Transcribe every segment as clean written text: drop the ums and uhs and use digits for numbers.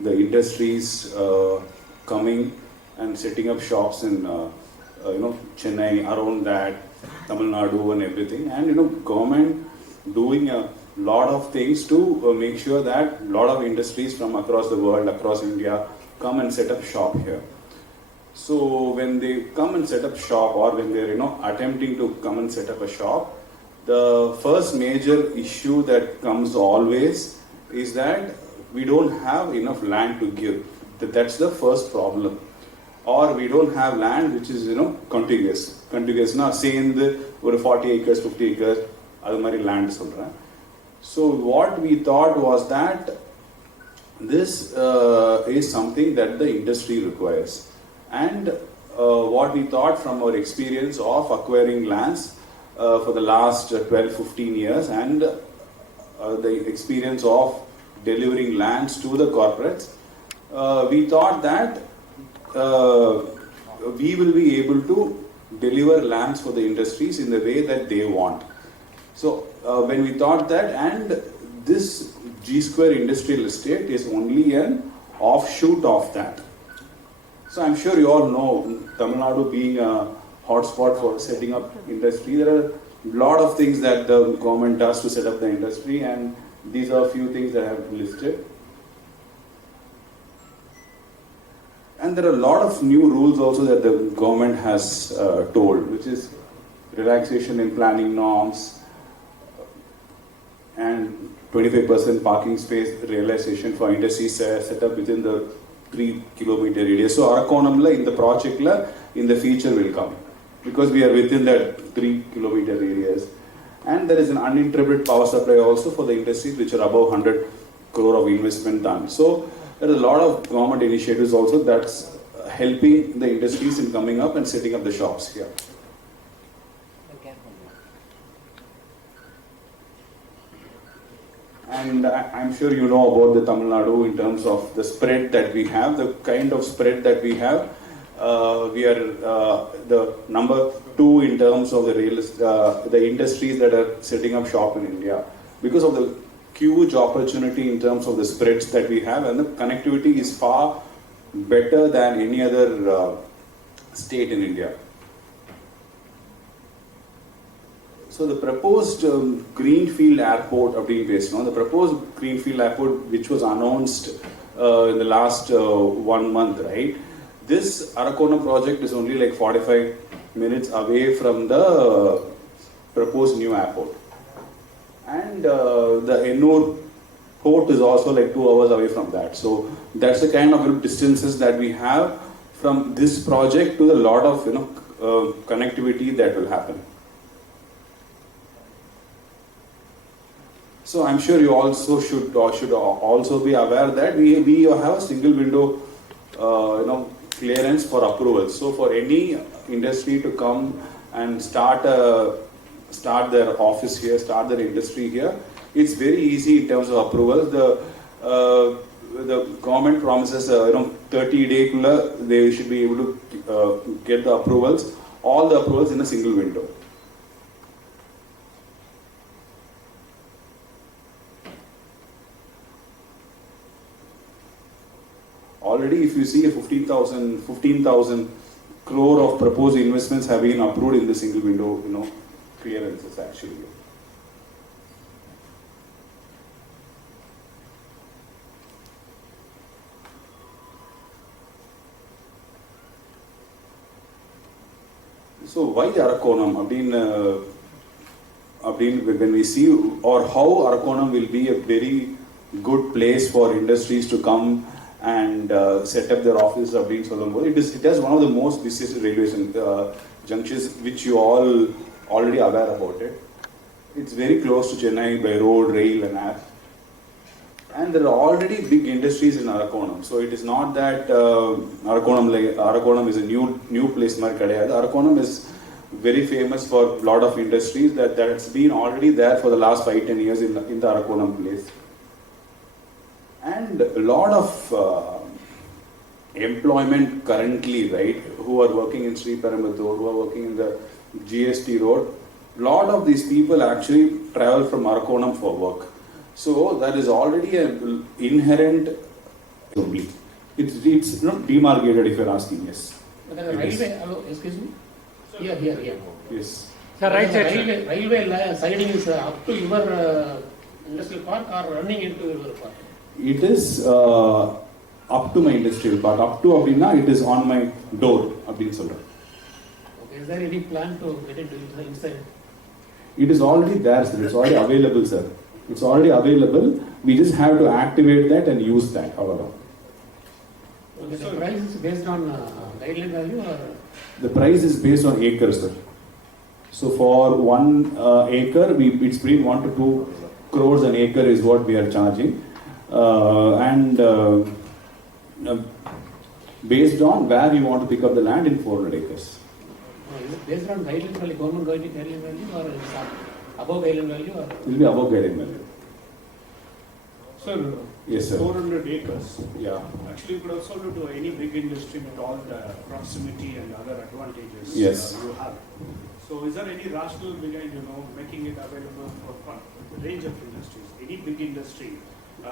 the industries coming and setting up shops in Chennai, around that, Tamil Nadu and everything, and government doing a lot of things to make sure that a lot of industries from across the world, across India, come and set up shop here. So when they come and set up shop, or when they're attempting to come and set up a shop, the first major issue that comes always is that we don't have enough land to give. That's the first problem. Or we don't have land which is contiguous. Now say in the 40 acres, 50 acres, adu mari land solra. So what we thought was that this is something that the industry requires. And what we thought from our experience of acquiring lands for the last 12-15 years, and the experience of delivering lands to the corporates, we thought that we will be able to deliver lands for the industries in the way that they want. So when we thought that, and this G Square Industrial Estate is only an offshoot of that. So I'm sure you all know Tamil Nadu being a hotspot for setting up industry. There are a lot of things that the government does to set up the industry, and these are a few things that I have listed. And there are a lot of new rules also that the government has told, which is relaxation in planning norms and 25% parking space realization for industries set up within the 3-kilometer radius. So Arakkonam in the project in the future will come, because we are within that 3-kilometer radius. And there is an uninterrupted power supply also for the industries which are above 100 crore of investment done. So there are a lot of government initiatives also that's helping the industries in coming up and setting up the shops here. And I'm sure you know about the Tamil Nadu in terms of the spread that we have, the kind of spread that we have. We are the number 2 in terms of the industries that are setting up shop in India, because of the huge opportunity in terms of the spreads that we have, and the connectivity is far better than any other state in India. So the proposed greenfield airport of being based on the proposed greenfield airport, which was announced in the last 1 month, right? This Arakkonam project is only like 45 minutes away from the proposed new airport. And the Ennore Port is also like 2 hours away from that. So that's the kind of distances that we have from this project to the lot of connectivity that will happen. So I'm sure you also should also be aware that we have a single window clearance for approval. So for any industry to come and start their office here, start their industry here, it's very easy in terms of approval. The government promises 30-day they should be able to get the approvals, all the approvals in a single window. Already, if you see, 15,000 crore of proposed investments have been approved in the single window, clearances actually. So why Arakkonam? When we see, or how Arakkonam will be a very good place for industries to come and set up their offices of being Solombo. It has one of the most busiest railway junctions, which you all already aware about it. It's very close to Chennai by road, rail and air. And there are already big industries in Arakkonam. So it is not that Arakkonam is a new place. Arakkonam is very famous for a lot of industries that's been already there for the last 5-10 years in the Arakkonam place. And a lot of employment currently, right, who are working in Sri-Perumbudur, who are working in the GST road, a lot of these people actually travel from Arakkonam for work. So there is already an inherent only. It's not demarcated if you're asking, yes. But the railway, hello, excuse me? Here. Yes. Sir, right side. Railway siding is up to your industrial park or running into your park? It is up to my industrial park. Up to Abdina, it is on my door. Abdin Solra. Okay, is there any plan to get into inside? It is already there, sir. It's already available, sir. It's already available. We just have to activate that and use that, however. Okay, the price is based on guideline value or? The price is based on acres, sir. So for 1 acre, it's between 1 to 2 crores an acre is what we are charging. Based on where you want to pick up the land in 400 acres. Is it based on guideline value, government guideline value or is it above guideline value? Or? It will be above guideline value. Sir, yes, sir. 400 acres. Yeah. Actually, you could also do any big industry with all the proximity and other advantages yes. You have. So, is there any rationale behind, making it available for a range of industries? Any big industry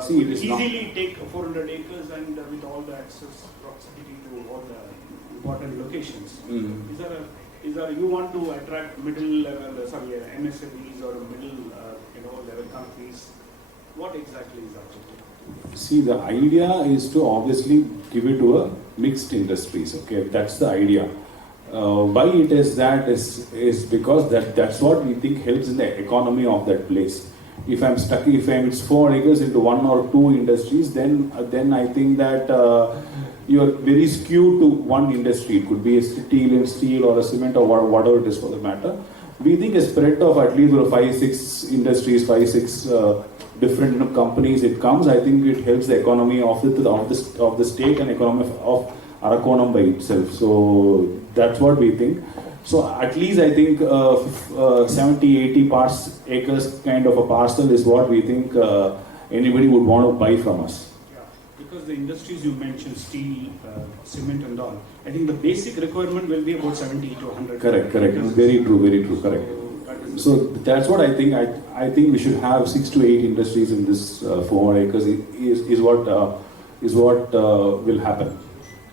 See, it could is easily take 400 acres and with all the access proximity to all the important locations. Is there you want to attract middle level, MSMEs or middle level companies? What exactly is that? See, the idea is to obviously give it to a mixed industries. Okay, that's the idea. Why it is that is because that's what we think helps in the economy of that place. If it's 4 acres into 1 or 2 industries, then I think that you are very skewed to one industry. It could be a steel or a cement or whatever it is for the matter. We think a spread of at least 5-6 industries, 5-6 different companies. It comes. I think it helps the economy of the state and economy of Arakkonam by itself. So that's what we think. So at least I think 70-80 acres kind of a parcel is what we think anybody would want to buy from us. Yeah, because the industries you mentioned, steel, cement and all, I think the basic requirement will be about 70 to 100. Correct. Very true, correct. So that's what I think. I think we should have 6 to 8 industries in this 400 acres is what will happen.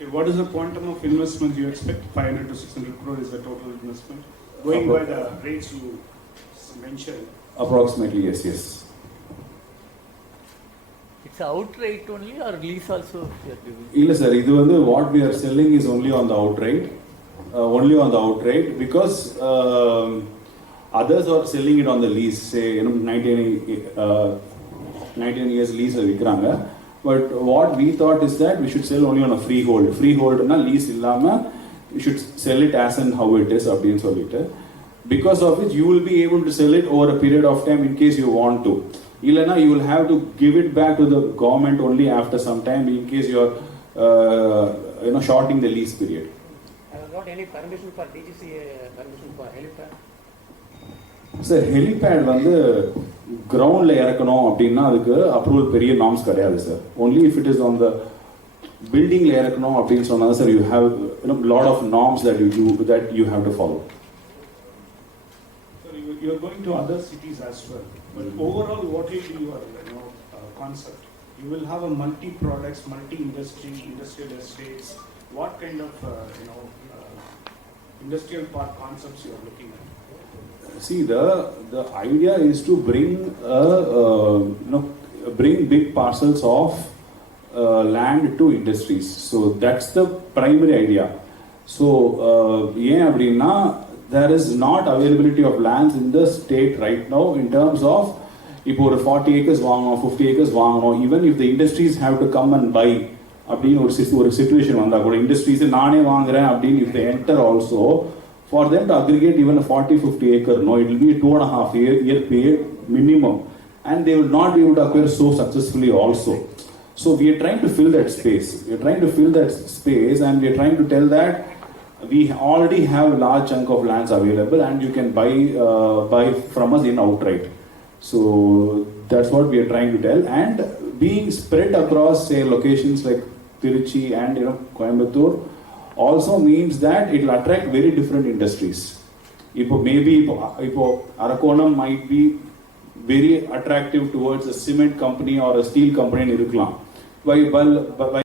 What is the quantum of investment you expect? 500 to 600 crore is the total investment? Going by the rates you mentioned. Approximately, yes. It's outright only or lease also you are giving? Yes, sir. What we are selling is only on the outright. Because others are selling it on the lease. Say, 19 years lease. But what we thought is that we should sell only on a freehold. Freehold na lease illama, we should sell it as and how it is. Because of which you will be able to sell it over a period of time in case you want to. Illana, you will have to give it back to the government only after some time in case you are shorting the lease period. Not any permission for DGC, permission for helipad? Sir, helipad ground இறக்கணும் அப்படின்னா அதுக்கு approval பெரிய norms கிடையாது sir. Only if it is on the building இறக்கணும் அப்படின்னு சொன்னா sir you have lot of norms that you have to follow. So you are going to other cities as well. But overall, what will be your concept? You will have a multi-products, multi-industry, industrial estates. What kind of industrial park concepts you are looking at? See, the idea is to bring bring big parcels of land to industries. So that's the primary idea. So there is not availability of lands in the state right now in terms of if 40 acres 50 acres even if the industries have to come and buy ஒரு situation industries if they enter also, for them to aggregate even a 40-50 acre, it will be a 2.5 year period minimum, and they will not be able to acquire so successfully also. So we are trying to fill that space. And we are trying to tell that we already have a large chunk of lands available, and you can buy from us in outright. So that's what we are trying to tell, and being spread across say locations like Tiruchi and Coimbatore also means that it will attract very different industries. Maybe Arakkonam might be very attractive towards a cement company or a steel company in Iruklam. by